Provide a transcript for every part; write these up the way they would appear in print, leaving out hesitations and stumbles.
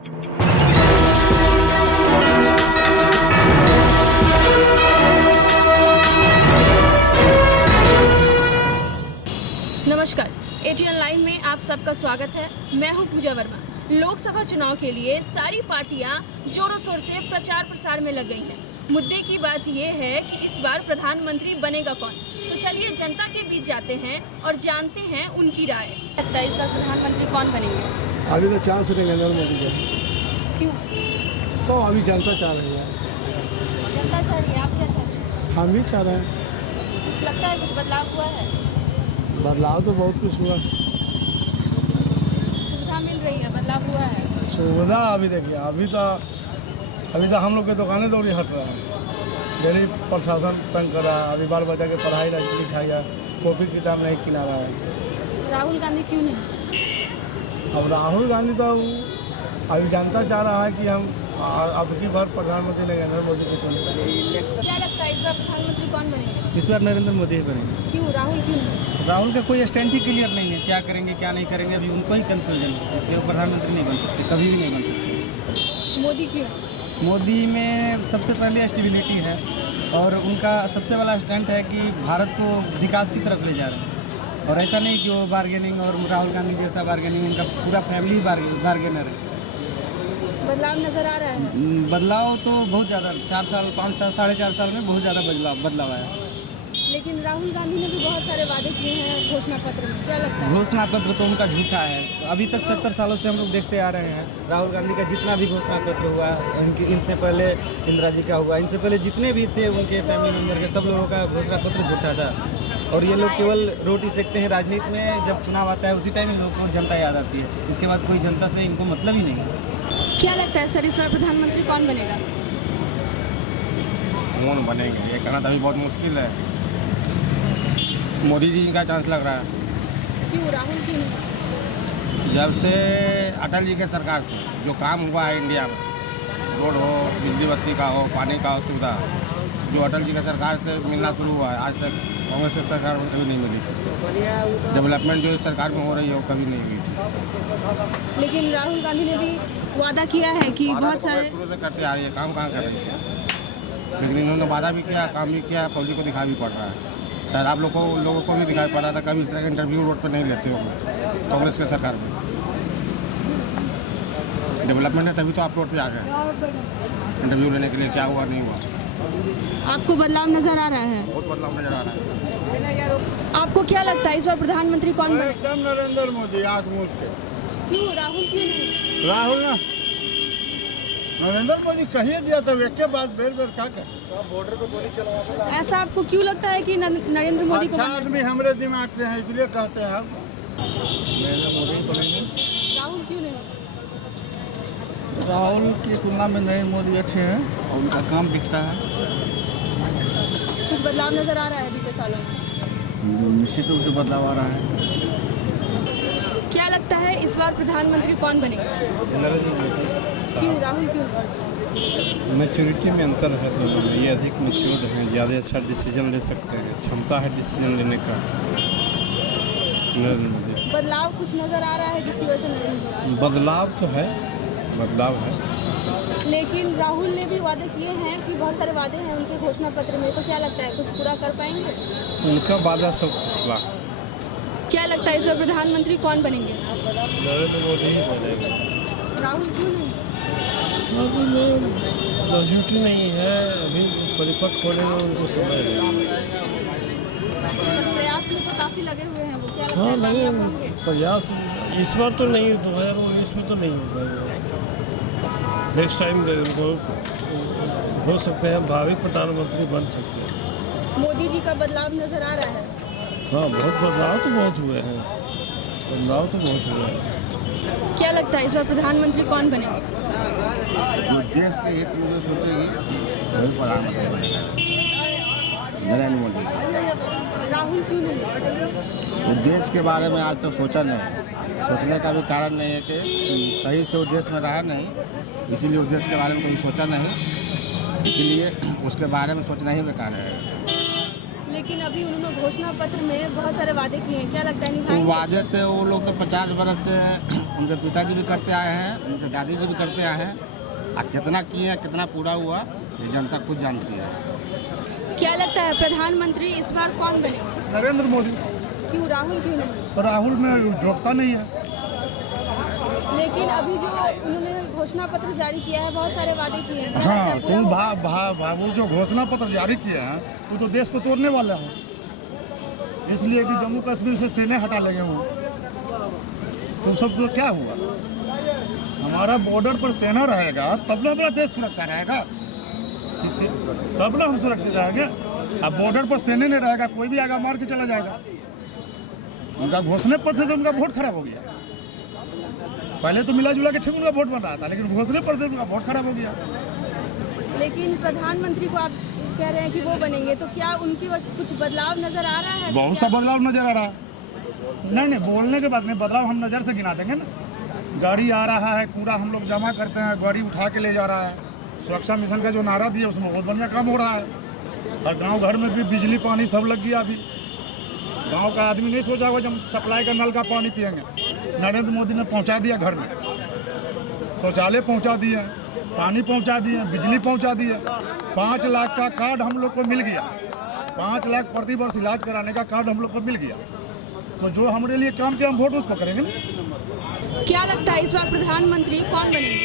नमस्कार, ATN live में आप सबका स्वागत है। मैं हूं पूजा वर्मा। लोकसभा चुनाव के लिए सारी पार्टियां जोरों शोर से प्रचार प्रसार में लग गई हैं। मुद्दे की बात यह है कि इस बार प्रधानमंत्री बनेगा कौन। तो चलिए जनता के बीच जाते हैं और जानते हैं उनकी राय। लगता है इस बार प्रधानमंत्री कौन बनेंगे? अभी तो चांस नरेंद्र मोदी का। क्यों? तो अभी जनता चाह रही है। जनता चाह रही है, आप क्या चाहते हैं? हम भी चाह रहे हैं। कुछ लगता है कुछ बदलाव हुआ है? बदलाव तो बहुत कुछ हुआ। सुविधा मिल रही है, बदलाव हुआ है? सुविधा अभी देखिए, अभी तो हम लोग के दुकानें दौड़ी हट रहा है। डेली प्रशासन तंग कर रहा है। अभी बाल बच्चा के पढ़ाई लिखाई है, कॉपी किताब नहीं किना रहा है। राहुल गांधी क्यों नहीं? अब राहुल गांधी तो अभी जनता चाह रहा है कि हम अब की बार प्रधानमंत्री नरेंद्र मोदी को चुने। क्या लगता है इस बार प्रधानमंत्री कौन बनेंगे? इस बार नरेंद्र मोदी ही बनेंगे। क्यों? राहुल क्यों नहीं? राहुल का कोई स्टैंड ही क्लियर नहीं है, क्या करेंगे क्या नहीं करेंगे अभी उनको ही कंफ्यूजन है, इसलिए वो प्रधानमंत्री नहीं बन सकते, कभी भी नहीं बन सकते। मोदी क्यों? मोदी में सबसे पहले स्टेबिलिटी है और उनका सबसे बड़ा स्टैंड है कि भारत को विकास की तरफ ले जा रहे हैं। और ऐसा नहीं कि वो बार्गेनिंग, और राहुल गांधी जैसा बार्गेनिंग, उनका पूरा फैमिली बार्गेनर है। बदलाव नजर आ रहा है? बदलाव तो बहुत ज़्यादा, 4 साल 5 साल 4.5 साल में बहुत ज़्यादा बदलाव आया। लेकिन राहुल गांधी ने भी बहुत सारे वादे किए हैं घोषणा पत्र में, क्या लगता है? घोषणा पत्र तो उनका झूठा है। अभी तक 70 सालों से हम लोग देखते आ रहे हैं, राहुल गांधी का जितना भी घोषणा पत्र हुआ, इनसे पहले इंदिरा जी का हुआ, इनसे पहले जितने भी थे उनके फैमिली मेम्बर के, सब लोगों का घोषणा पत्र झूठा था। और ये लोग केवल रोटी सेकते हैं राजनीति में। जब चुनाव आता है उसी टाइम इन लोगों को जनता याद आती है, इसके बाद कोई जनता से इनको मतलब ही नहीं। क्या लगता है सर इस बार प्रधानमंत्री कौन बनेगा? कौन बनेंगे ये कहना तो अभी बहुत मुश्किल है। मोदी जी का चांस लग रहा है। क्यों? राहुल क्यों नहीं? जब से अटल जी के सरकार से जो काम हुआ है इंडिया में, रोड हो, बिजली बत्ती का हो, पानी का हो, सुविधा जो अटल जी के सरकार से मिलना शुरू हुआ है, आज तक कांग्रेस की सरकार में कभी नहीं मिली थी। डेवलपमेंट जो इस सरकार में हो रही है वो कभी नहीं हुई थी। लेकिन राहुल गांधी ने भी वादा किया है कि बहुत सारे शुरू से करते आ रही है, काम कहाँ कर रही है। लेकिन इन्होंने वादा भी किया, काम भी किया, पब्लिक को दिखा भी पड़ रहा है। शायद आप लोगों को भी दिखाई पड़ रहा था, कभी इस तरह का इंटरव्यू रोड पर नहीं लेते होंगे कांग्रेस के सरकार में। डेवलपमेंट है तभी तो आप रोड पे आ गए इंटरव्यू लेने के लिए। क्या हुआ नहीं हुआ। आपको बदलाव नजर आ रहा है? बहुत बदलाव नजर आ रहा है। आपको क्या लगता है इस बार प्रधानमंत्री कौन बनेगा? एकदम नरेंद्र मोदी आँख मूंद के। क्यों? राहुल क्यों नहीं? राहुल ना, नरेंद्र मोदी कहिए दिया था, एक के बाद बेर क्या कर। ऐसा आपको क्यों लगता है कि नरेंद्र मोदी को अच्छा बनना आदमी हमारे दिमाग से है, इसलिए कहते हैं हम नरेंद्र मोदी ही बनेंगे। चाहिए? राहुल क्यों नहीं? राहुल की तुलना में नरेंद्र मोदी अच्छे हैं और उनका काम दिखता है। कुछ बदलाव नजर आ रहा है बीते सालों में? निश्चित रूप से बदलाव आ रहा है। क्या लगता है इस बार प्रधानमंत्री कौन बनेगा? नरेंद्र मोदी। क्यों? राहुल क्यों नहीं? मैच्योरिटी में अंतर है दोनों में। ये अधिक मैच्योर्ड हैं, ज़्यादा अच्छा डिसीजन ले सकते हैं, क्षमता है डिसीजन लेने का नरेंद्र मोदी। बदलाव कुछ नजर आ रहा है जिसकी वजह से नरेंद्र मोदी? बदलाव तो है, बदलाव है। लेकिन राहुल ने भी वादे किए हैं कि बहुत सारे वादे हैं उनके घोषणा पत्र में, तो क्या लगता है कुछ पूरा कर पाएंगे? उनका वादा सब पूरा। क्या लगता है इस बार प्रधानमंत्री कौन बनेंगे? नरेंद्र मोदी ही बनेगा। राहुल क्यों नहीं? अभी में ग्रेजुएटी नहीं है, अभी परिपक्व होने में उनको समय लगेगा। प्रयास में तो काफी लगे हुए हैं वो, क्या लगता हाँ है लगे कामयाब होंगे? प्रयास इस बार तो नहीं, 2019 में तो नहीं होगा। नेक्स्ट टाइम उनको हो सकते हैं भावी प्रधानमंत्री बन सकते हैं। मोदी जी का बदलाव नजर आ रहा है? हाँ बहुत बदलाव तो बहुत हुए हैं, बदलाव तो बहुत हुए हैं। क्या लगता है इस बार प्रधानमंत्री कौन बनेंगे? जो देश के हित में जो सोचेगी वही प्रधानमंत्री बनेगा, नरेंद्र मोदी। राहुल क्यों नहीं? वो देश के बारे में आज तक सोचा नहीं, सोचने का भी कारण नहीं है कि सही से उद्देश्य में रहा नहीं, इसीलिए उद्देश्य के बारे में कभी सोचा नहीं, इसलिए उसके बारे में सोचना ही बेकार है। लेकिन अभी उन्होंने घोषणा पत्र में बहुत सारे वादे किए हैं, क्या लगता है तो निभाएंगे? वादे थे वो लोग तो 50 बरस से उनके पिताजी भी करते आए हैं, उनके दादी जी भी करते आए हैं। और कितना किए हैं, कितना पूरा हुआ, ये जनता खुद जानती है। क्या लगता है प्रधानमंत्री इस बार कौन बनेगा? नरेंद्र मोदी। क्यों, राहुल क्यों नहीं? राहुल में झोंकता नहीं है। लेकिन अभी जो उन्होंने घोषणा पत्र जारी किया है, बहुत सारे वादे किए हैं। हाँ, तो वो जो घोषणा पत्र जारी किए हैं वो तो देश को तोड़ने वाला है, इसलिए कि जम्मू कश्मीर से सेना हटा लेंगे वो। तो सब तो क्या हुआ? हमारा बॉर्डर पर सेना रहेगा तब ना हमारा देश सुरक्षा रहेगा, तब ना हम सुरक्षित रहेंगे। अब बॉर्डर पर सेना नहीं रहेगा, कोई भी आगे मार के चला जाएगा। उनका घोषणा पत्र से उनका वोट खराब हो गया। पहले तो मिला जुला के ठीक उनका वोट बन रहा था, लेकिन घोषणा पत्र से उनका वोट खराब हो गया। लेकिन प्रधानमंत्री को आप कह रहे हैं कि वो बनेंगे, तो क्या उनकी कुछ बदलाव नजर आ रहा है? बहुत सा बदलाव नजर आ रहा है। नहीं, बोलने के बाद नहीं, बदलाव हम नज़र से गिना देंगे ना। गाड़ी आ रहा है, कूड़ा हम लोग जमा करते हैं, गाड़ी उठा के ले जा रहा है। सुरक्षा मिशन का जो नारा दिया उसमें बहुत बढ़िया काम हो रहा है। और गांव घर में भी बिजली पानी सब लग गया। अभी गांव का आदमी नहीं सोचा होगा जब सप्लाई का नल का पानी पिएंगे, नरेंद्र मोदी ने पहुंचा दिया घर में। शौचालय पहुंचा दिए, पानी पहुंचा दिए, बिजली पहुंचा दिए। 5 लाख का कार्ड हम लोग को मिल गया। 5 लाख प्रति वर्ष इलाज कराने का कार्ड हम लोग को मिल गया। तो जो हमारे लिए काम किया हम वोट उसको करेंगे ना। क्या लगता है इस बार प्रधानमंत्री कौन बनेंगे?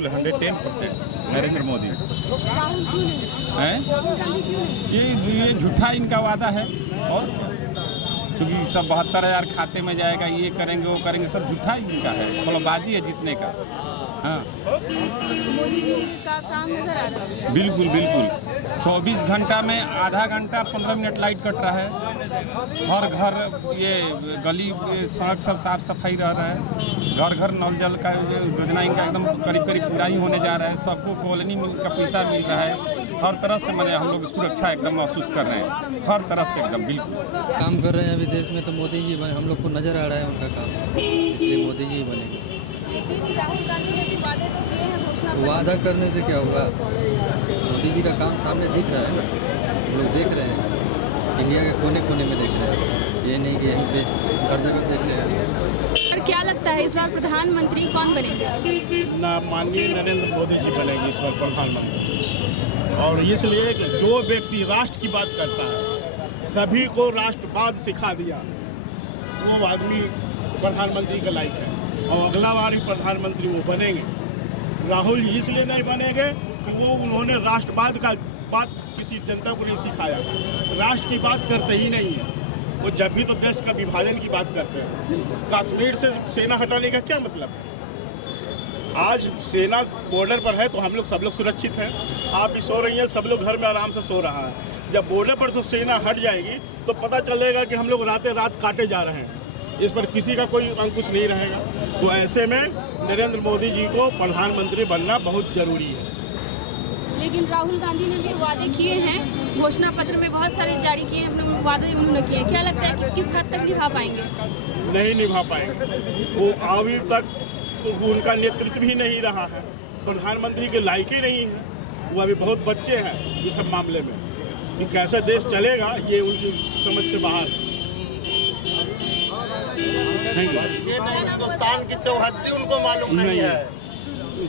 110% नरेंद्र मोदी। राहुल क्यों नहीं? राहुल गांधी क्यों नहीं? ये झूठा इनका वादा है, और क्योंकि सब 72,000 खाते में जाएगा, ये करेंगे वो करेंगे, सब झूठा इनका है, फलबाजी है जीतने का। हाँ, मोदी जी का काम नजर आ रहा है। बिल्कुल बिल्कुल। 24 घंटा में आधा घंटा 15 मिनट लाइट कट रहा है। हर घर ये गली सड़क सब साफ सफाई रह रहा है। घर घर नल जल का योजना इनका एकदम करीब करीब पूरा ही होने जा रहा है। सबको कॉलोनी का पैसा मिल रहा है। हर तरह से मैंने हम लोग सुरक्षा एकदम महसूस कर रहे हैं, हर तरह से एकदम बिल्कुल काम कर रहे हैं। अभी देश में तो मोदी जी हम लोग को नज़र आ रहा है उनका काम, इसलिए मोदी जी बनेंगे। लेकिन राहुल गांधी ने भी वादे तो किए हैं, घोषणा पत्र। वादा करने से क्या होगा? मोदी जी का काम सामने दिख रहा है ना, हम लोग देख रहे हैं, इंडिया के कोने कोने में देख रहे हैं, ये नहीं कि यहीं पे हर जगह देख रहे हैं। और क्या लगता है इस बार प्रधानमंत्री कौन बनेंगे? ना माननीय नरेंद्र मोदी जी बनेंगे इस बार प्रधानमंत्री। और इसलिए कि जो व्यक्ति राष्ट्र की बात करता है, सभी को राष्ट्रवाद सिखा दिया, वो आदमी प्रधानमंत्री का लायक है। और अगला बार भी प्रधानमंत्री वो बनेंगे। राहुल इसलिए नहीं बनेंगे कि वो उन्होंने राष्ट्रवाद का बात किसी जनता को नहीं सिखाया, राष्ट्र की बात करते ही नहीं है। वो जब भी तो देश का विभाजन की बात करते हैं। कश्मीर से सेना हटाने का क्या मतलब है? आज सेना बॉर्डर पर है तो हम लोग सब लोग सुरक्षित हैं। आप भी सो रही हैं, सब लोग घर में आराम से सो रहा है। जब बॉर्डर पर से सेना हट जाएगी तो पता चलेगा कि हम लोग रातें रात काटे जा रहे हैं। इस पर किसी का कोई अंकुश नहीं रहेगा। तो ऐसे में नरेंद्र मोदी जी को प्रधानमंत्री बनना बहुत जरूरी है। लेकिन राहुल गांधी ने भी वादे किए हैं, घोषणा पत्र में बहुत सारे जारी किए हैं, अपने वादे उन्होंने किए। क्या लगता है कि किस हद तक निभा पाएंगे? नहीं निभा पाएंगे। वो अभी तक उनका नेतृत्व ही नहीं रहा है, प्रधानमंत्री के लायक ही नहीं है। वो अभी बहुत बच्चे हैं इस सब मामले में, कि कैसे देश चलेगा ये उनकी समझ से बाहर है। हिंदुस्तान की चौहद्दी उनको मालूम नहीं है।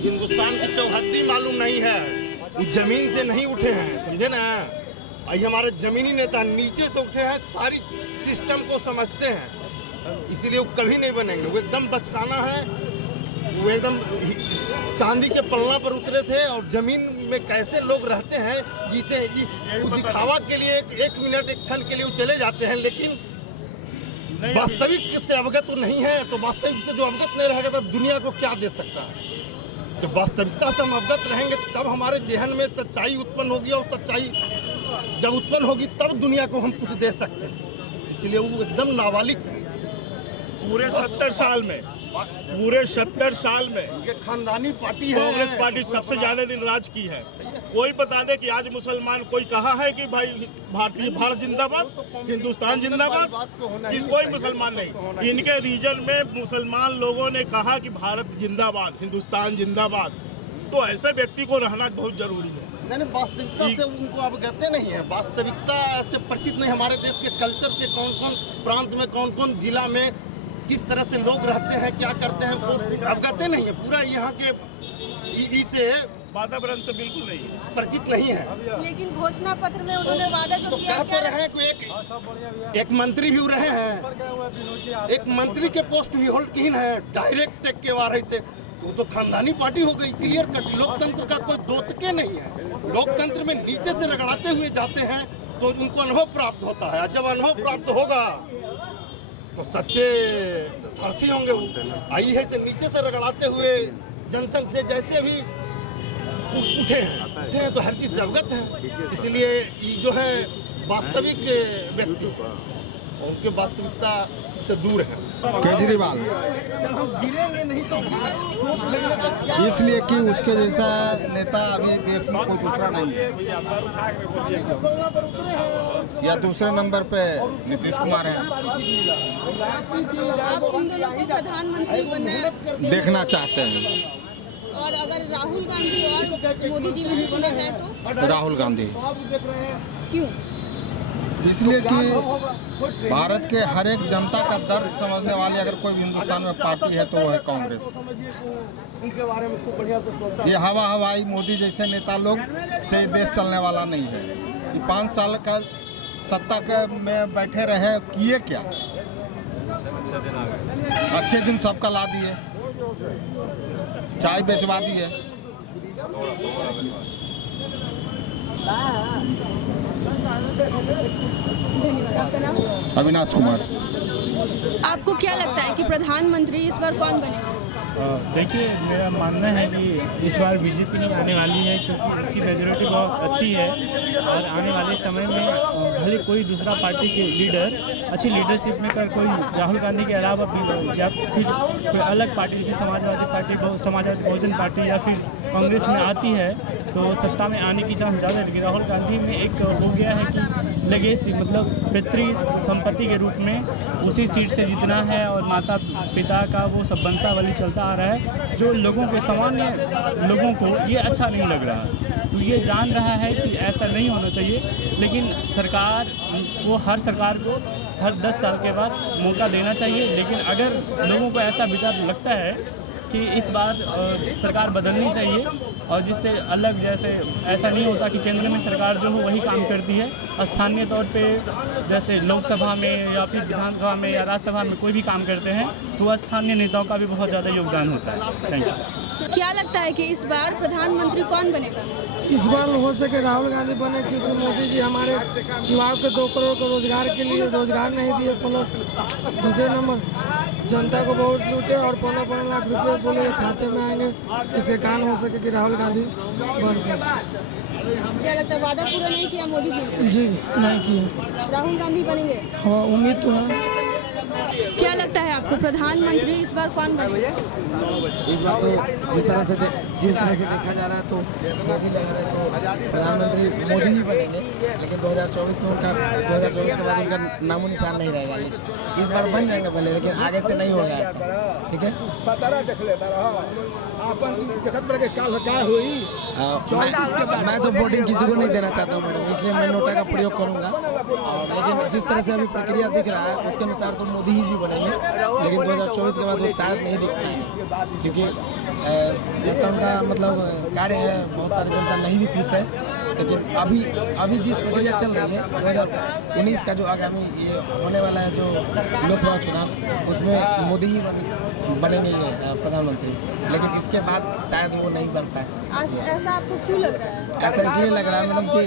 हिंदुस्तान की चौहद्दी मालूम नहीं है। वो जमीन से नहीं उठे हैं, समझे ना। ये हमारे जमीनी नेता नीचे से उठे हैं, सारी सिस्टम को समझते हैं, इसीलिए वो कभी नहीं बनेंगे। वो एकदम बचकाना है। वो एकदम चांदी के पलना पर उतरे थे और जमीन में कैसे लोग रहते हैं, जीते हैं। वो दिखावा के लिए एक मिनट एक क्षण के लिए वो चले जाते हैं, लेकिन वास्तविक से अवगत तो नहीं है। तो वास्तविक से जो अवगत नहीं रहेगा तो दुनिया को क्या दे सकता है? तो वास्तविकता से हम अवगत रहेंगे तब हमारे जहन में सच्चाई उत्पन्न होगी, और सच्चाई जब उत्पन्न होगी तब दुनिया को हम कुछ दे सकते हैं। इसलिए वो एकदम नाबालिग है। पूरे 70 साल में ये खानदानी पार्टी है। कांग्रेस पार्टी सबसे ज्यादा दिन राज की है। कोई बता दे कि आज मुसलमान कोई कहा है कि भाई भारत जिंदाबाद, हिंदुस्तान जिंदाबाद? कोई मुसलमान नहीं। इनके रीजन में मुसलमान लोगों ने कहा कि भारत जिंदाबाद, हिंदुस्तान जिंदाबाद। तो ऐसे व्यक्ति को रहना बहुत जरूरी है। नहीं, वास्तविकता से उनको अवगत नहीं है, वास्तविकता से परिचित नहीं। हमारे देश के कल्चर से कौन कौन प्रांत में, कौन कौन जिला में किस तरह से लोग रहते हैं, क्या करते हैं, वो अवगत नहीं है। पूरा यहाँ के इसे वातावरण से बिल्कुल नहीं परिचित नहीं है। लेकिन घोषणा पत्र में उन्होंने वादा जो तो किया कह क्या तो रहे हैं कि एक मंत्री भी रहे हैं, एक मंत्री के पोस्ट भी होल्ड किन है डायरेक्ट टेक के वारे से, तो खानदानी पार्टी हो गई, क्लियर कट। लोकतंत्र का कोई दोतके नहीं है। लोकतंत्र में नीचे से रगड़ाते हुए जाते हैं तो उनको अनुभव प्राप्त होता है। जब अनुभव प्राप्त होगा तो सच्चे सारथी होंगे वो। आई है से नीचे से रगड़ाते हुए जनसंघ से जैसे भी उठे हैं तो हर चीज़ से अवगत है। इसलिए ये जो है वास्तविक व्यक्ति उनके वास्तविकता से दूर है। केजरीवाल इसलिए कि उसके जैसा नेता अभी देश में कोई दूसरा नहीं है। या दूसरे नंबर पे नीतीश कुमार हैं। आप इन दोनों को प्रधानमंत्री बनना देखना चाहते हैं। और अगर राहुल गांधी और मोदी जी में से चुने जाए तो राहुल गांधी। क्यों? इसलिए कि भारत के हर एक जनता का दर्द समझने वाली अगर कोई भी हिंदुस्तान में पार्टी है तो वो है कांग्रेस। ये हवाई मोदी जैसे नेता लोग से देश चलने वाला नहीं है। ये 5 साल का सत्ता में बैठे रहे, किए क्या? अच्छे दिन सबका ला दिए, चाय बेचवा दिए। अविनाश कुमार। आपको क्या लगता है कि प्रधानमंत्री इस बार कौन बनेगा? देखिए, मेरा मानना है कि इस बार बीजेपी नहीं आने वाली है, क्योंकि उसकी मेजोरिटी बहुत अच्छी है और आने वाले समय में भले कोई दूसरा पार्टी के लीडर अच्छी लीडरशिप में कर कोई राहुल गांधी के अलावा भी या फिर कोई अलग पार्टी जैसे समाजवादी पार्टी, समाजवादी बहुजन पार्टी या फिर कांग्रेस में आती है तो सत्ता में आने की चांस ज़्यादा है। लेकिन राहुल गांधी में एक हो गया है कि लेगेसी मतलब पितृ संपत्ति के रूप में उसी सीट से जीतना है और माता पिता का वो सब वंशावली चलता आ रहा है, जो लोगों के सामान्य लोगों को ये अच्छा नहीं लग रहा। तो ये जान रहा है कि ऐसा नहीं होना चाहिए, लेकिन सरकार को हर सरकार को हर 10 साल के बाद मौका देना चाहिए। लेकिन अगर लोगों को ऐसा विचार लगता है कि इस बार सरकार बदलनी चाहिए और जिससे अलग, जैसे ऐसा नहीं होता कि केंद्र में सरकार जो हो वही काम करती है, स्थानीय तौर पे जैसे लोकसभा में या फिर विधानसभा में या राज्यसभा में कोई भी काम करते हैं तो स्थानीय नेताओं का भी बहुत ज़्यादा योगदान होता है। Thank you. क्या लगता है कि इस बार प्रधानमंत्री कौन बनेगा? इस बार हो सके राहुल गांधी बने, क्योंकि मोदी जी हमारे युवाओं के 2 करोड़ को रोजगार के लिए रोजगार नहीं दिए, प्लस दूसरे नंबर जनता को बहुत लूटे और 15 लाख रुपए बोले खाते में आएंगे। इससे कारण हो सके कि राहुल गांधी बन सके। क्या लगता है वादा पूरा नहीं किया मोदी जी ने? जी नहीं किया। राहुल गांधी बनेंगे? हाँ, उम्मीद तो है। क्या लगता है आपको प्रधानमंत्री इस बार कौन बनेगा? इस बार तो जिस तरह से देखा जा रहा है तो मोदी लग रहा है तो प्रधानमंत्री मोदी ही बनेंगे। लेकिन 2024 में उनका 2024 के बाद उनका नामो निशान नहीं रहेगा। इस बार बन जाएंगे भले, लेकिन आगे से नहीं होगा ऐसा। ठीक है, मैं तो वोटिंग किसी को नहीं देना चाहता हूँ मैडम, इसलिए मैं नोटा का प्रयोग करूँगा। और लेकिन जिस तरह से अभी प्रक्रिया दिख रहा है उसके अनुसार तो मोदी ही जी बनेंगे, लेकिन 2024 के बाद वो शायद नहीं दिख पाएंगे, क्योंकि जैसा उनका मतलब कार्य है बहुत सारी जनता नहीं भी खुश है। लेकिन अभी जिस प्रक्रिया चल रही है 2019 का जो आगामी ये होने वाला है जो लोकसभा चुनाव, उसमें मोदी ही बनेंगे प्रधानमंत्री, लेकिन इसके बाद शायद वो नहीं बन पाए। ऐसा आपको क्यों लग रहा है? ऐसा इसलिए लग रहा है मैडम कि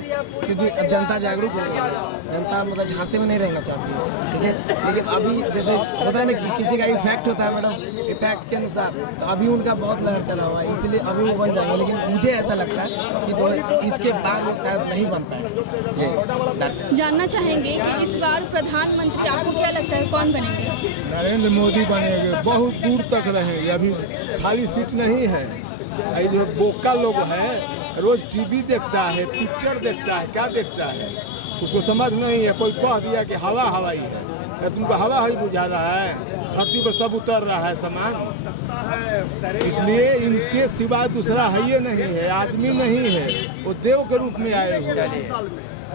क्योंकि अब जनता जागरूक हो गई है, जनता मतलब झांसे में नहीं रहना चाहती है। ठीक है, लेकिन अभी जैसे होता है ना कि किसी का इफेक्ट होता है मैडम, इफेक्ट के अनुसार तो अभी उनका बहुत लहर चला हुआ है, इसलिए अभी वो बन जाएंगे। लेकिन मुझे ऐसा लगता है कि इसके बाद वो शायद नहीं बन पाए। जानना चाहेंगे कि इस बार प्रधानमंत्री आपको क्या लगता है कौन बनेंगे? नरेंद्र मोदी बनेंगे, बहुत दूर तक रहेंगे। अभी खाली सीट नहीं है, जो बोका लोग हैं रोज टीवी देखता है, पिक्चर देखता है, क्या देखता है उसको समझ नहीं है। कोई कह दिया कि हवा हवाई है, तुमको हवा हवाई बुझा रहा है, धरती पर सब उतर रहा है सामान, इसलिए इनके सिवा दूसरा है ये नहीं है, आदमी नहीं है, वो देव के रूप में आए हुए हैं।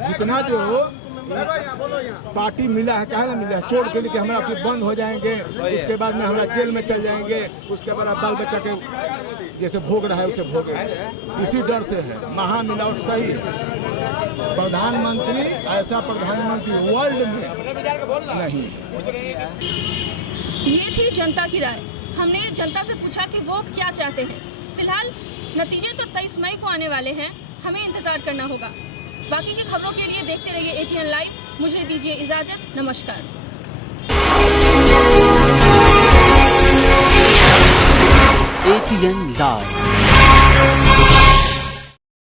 जितना जो पार्टी मिला है, कहा ना मिला है, चोट के लिए कि हमारा फिर बंद हो जाएंगे, उसके बाद में हमारा जेल में चल जाएंगे, उसके बाद बाल बच्चा के जैसे भोग रहा है उसे भोगे, इसी डर से है। महामिलावट सही है। प्रधानमंत्री ऐसा प्रधानमंत्री वर्ल्ड में नहीं। ये थी जनता की राय। हमने जनता से पूछा कि वो क्या चाहते हैं। फिलहाल नतीजे तो 23 मई को आने वाले हैं, हमें इंतजार करना होगा। बाकी की खबरों के लिए देखते रहिए ATN लाइव। मुझे दीजिए इजाजत, नमस्कार। ATN Live।